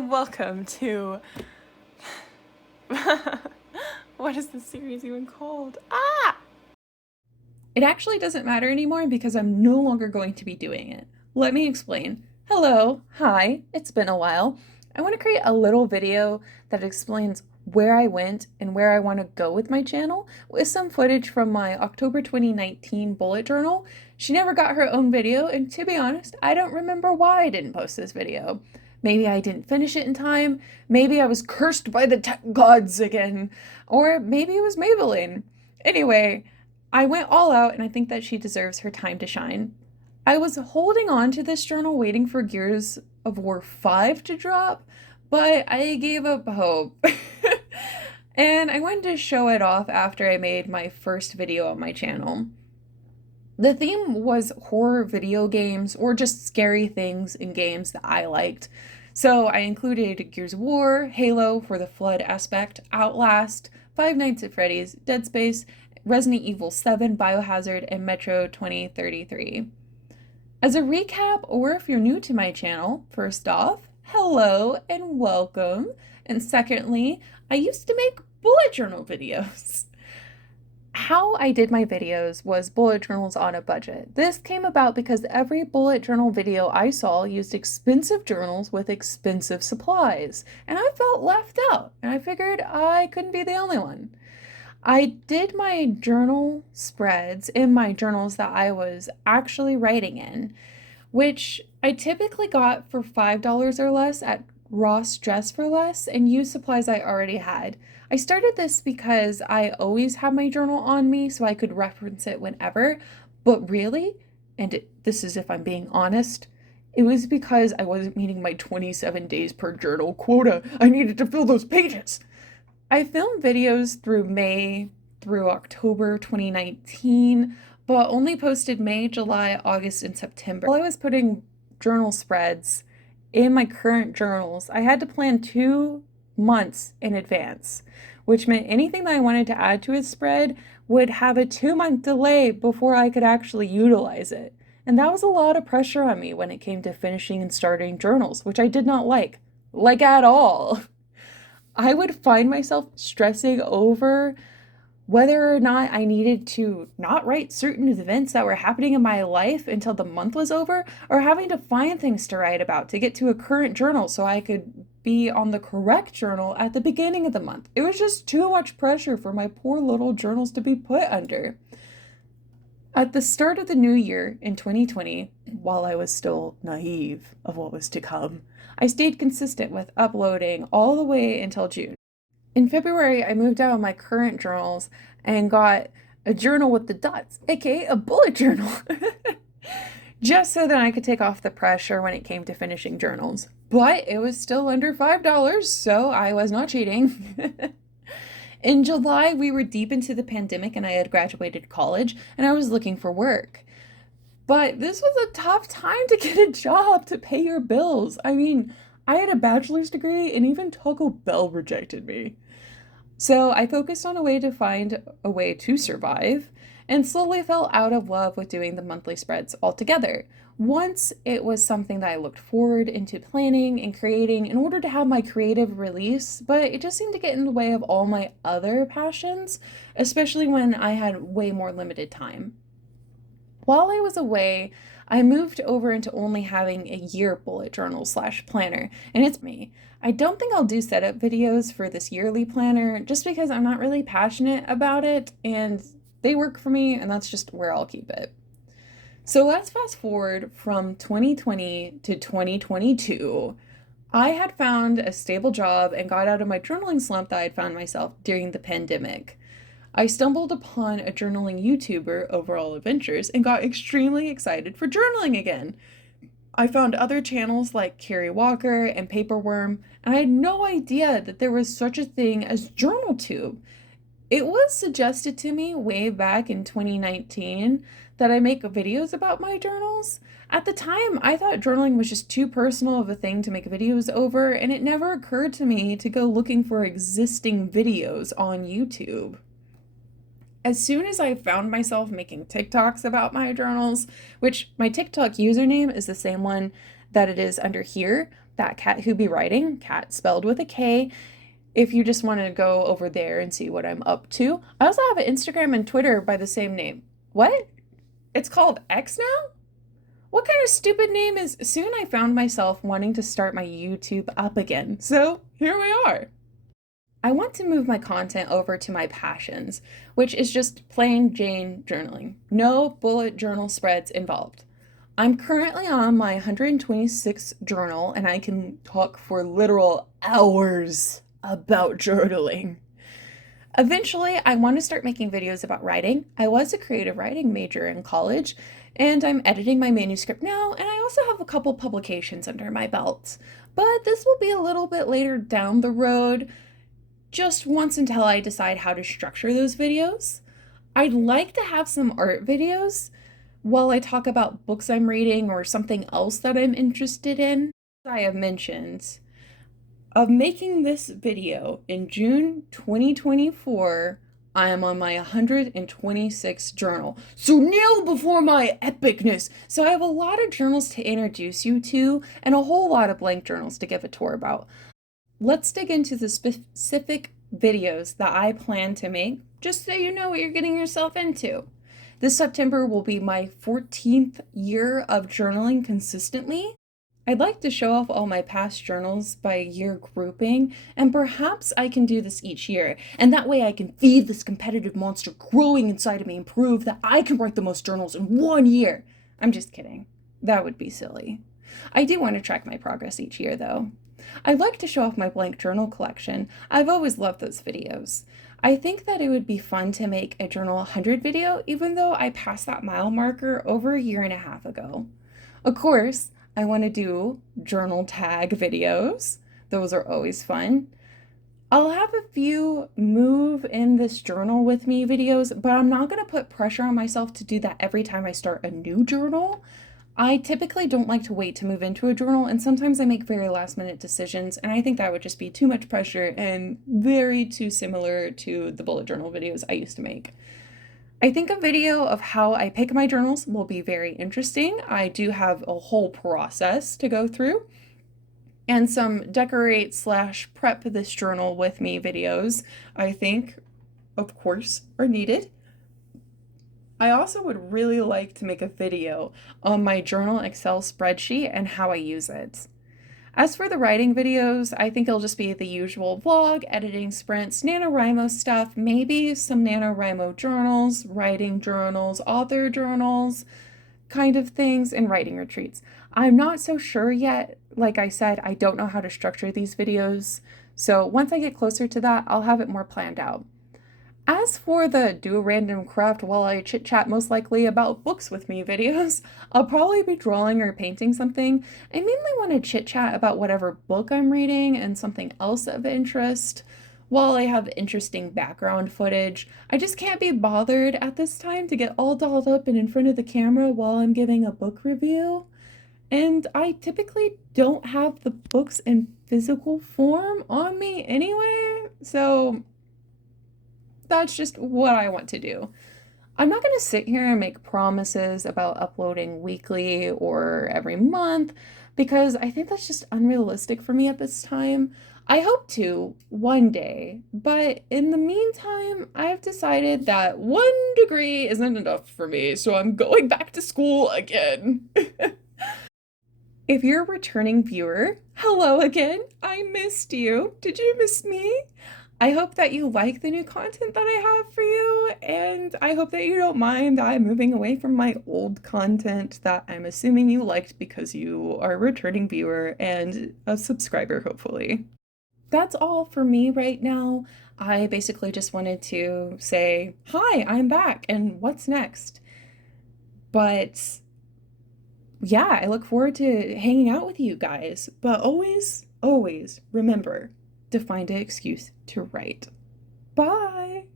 and welcome to what is this series even called? It actually doesn't matter anymore because I'm no longer going to be doing it. Let me explain. Hello, hi, it's been a while. I want to create a little video that explains where I went and where I want to go with my channel with some footage from my October 2019 bullet journal. She never got her own video, and to be honest, I don't remember why I didn't post this video. Maybe I didn't finish it in time, maybe I was cursed by the tech gods again, or maybe it was Maybelline. Anyway, I went all out and I think that she deserves her time to shine. I was holding on to this journal waiting for Gears of War 5 to drop, but I gave up hope. And I wanted to show it off after I made my first video on my channel. The theme was horror video games or just scary things in games that I liked. So I included Gears of War, Halo for the Flood aspect, Outlast, Five Nights at Freddy's, Dead Space, Resident Evil 7, Biohazard, and Metro 2033. As a recap, or if you're new to my channel, first off, hello and welcome. And secondly, I used to make bullet journal videos. How I did my videos was bullet journals on a budget. This came about because every bullet journal video I saw used expensive journals with expensive supplies, and I felt left out, and I figured I couldn't be the only one. I did my journal spreads in my journals that I was actually writing in, which I typically got for $5 or less at Ross Dress for Less and used supplies I already had. I started this because I always have my journal on me so I could reference it whenever, but really, this is if I'm being honest, it was because I wasn't meeting my 27 days per journal quota. I needed to fill those pages. I filmed videos through May through October 2019, but only posted May, July, August, and September. While I was putting journal spreads in my current journals, I had to plan 2 months in advance, which meant anything that I wanted to add to a spread would have a 2-month delay before I could actually utilize it. And that was a lot of pressure on me when it came to finishing and starting journals, which I did not like at all. I would find myself stressing over whether or not I needed to not write certain events that were happening in my life until the month was over, or having to find things to write about to get to a current journal so I could be on the correct journal at the beginning of the month. It was just too much pressure for my poor little journals to be put under. At the start of the new year in 2020, while I was still naive of what was to come, I stayed consistent with uploading all the way until June. In February, I moved out of my current journals and got a journal with the dots, aka a bullet journal, just so that I could take off the pressure when it came to finishing journals. But it was still under $5, so I was not cheating. In July, we were deep into the pandemic and I had graduated college and I was looking for work. But this was a tough time to get a job to pay your bills. I mean, I had a bachelor's degree and even Taco Bell rejected me. So I focused on a way to find a way to survive and slowly fell out of love with doing the monthly spreads altogether. Once it was something that I looked forward into planning and creating in order to have my creative release, but it just seemed to get in the way of all my other passions, especially when I had way more limited time. While I was away, I moved over into only having a year bullet journal / planner, and it's me. I don't think I'll do setup videos for this yearly planner just because I'm not really passionate about it and they work for me and that's just where I'll keep it. So let's fast forward from 2020 to 2022. I had found a stable job and got out of my journaling slump that I'd found myself during the pandemic. I stumbled upon a journaling YouTuber, Overall Adventures, and got extremely excited for journaling again. I found other channels like Carrie Walker and Paperworm, and I had no idea that there was such a thing as JournalTube. It was suggested to me way back in 2019 that I make videos about my journals. At the time, I thought journaling was just too personal of a thing to make videos over, and it never occurred to me to go looking for existing videos on YouTube. As soon as I found myself making TikToks about my journals, which my TikTok username is the same one that it is under here, That Cat Who Be Writing, cat spelled with a K, if you just want to go over there and see what I'm up to. I also have an Instagram and Twitter by the same name. What? It's called X now? What kind of stupid name is... Soon I found myself wanting to start my YouTube up again, so here we are. I want to move my content over to my passions, which is just plain Jane journaling. No bullet journal spreads involved. I'm currently on my 126th journal, and I can talk for literal hours about journaling. Eventually, I want to start making videos about writing. I was a creative writing major in college, and I'm editing my manuscript now, and I also have a couple publications under my belt. But this will be a little bit later down the road, just once until I decide how to structure those videos. I'd like to have some art videos while I talk about books I'm reading or something else that I'm interested in. As I have mentioned, of making this video in June 2024, I am on my 126th journal. So kneel before my epicness. So I have a lot of journals to introduce you to and a whole lot of blank journals to give a tour about. Let's dig into the specific videos that I plan to make, just so you know what you're getting yourself into. This September will be my 14th year of journaling consistently. I'd like to show off all my past journals by year grouping, and perhaps I can do this each year, and that way I can feed this competitive monster growing inside of me and prove that I can write the most journals in 1 year. I'm just kidding. That would be silly. I do want to track my progress each year, though. I'd like to show off my blank journal collection. I've always loved those videos. I think that it would be fun to make a Journal 100 video, even though I passed that mile marker over a year and a half ago. Of course, I want to do journal tag videos. Those are always fun. I'll have a few move in this journal with me videos, but I'm not going to put pressure on myself to do that every time I start a new journal. I typically don't like to wait to move into a journal, and sometimes I make very last minute decisions, and I think that would just be too much pressure and very too similar to the bullet journal videos I used to make. I think a video of how I pick my journals will be very interesting. I do have a whole process to go through, and some decorate/prep this journal with me videos, I think, of course, are needed. I also would really like to make a video on my journal Excel spreadsheet and how I use it. As for the writing videos, I think it'll just be the usual vlog, editing sprints, NaNoWriMo stuff, maybe some NaNoWriMo journals, writing journals, author journals, kind of things, and writing retreats. I'm not so sure yet. Like I said, I don't know how to structure these videos, so once I get closer to that, I'll have it more planned out. As for the do a random craft while I chit chat most likely about books with me videos, I'll probably be drawing or painting something. I mainly want to chit chat about whatever book I'm reading and something else of interest. While I have interesting background footage, I just can't be bothered at this time to get all dolled up and in front of the camera while I'm giving a book review. And I typically don't have the books in physical form on me anyway, so that's just what I want to do. I'm not going to sit here and make promises about uploading weekly or every month because I think that's just unrealistic for me at this time. I hope to one day, but in the meantime, I've decided that 1 degree isn't enough for me, so I'm going back to school again. If you're a returning viewer, hello again. I missed you. Did you miss me? I hope that you like the new content that I have for you, and I hope that you don't mind that I'm moving away from my old content that I'm assuming you liked because you are a returning viewer and a subscriber, hopefully. That's all for me right now. I basically just wanted to say, hi, I'm back, and what's next? But yeah, I look forward to hanging out with you guys, but always, always remember to find an excuse to write. Bye!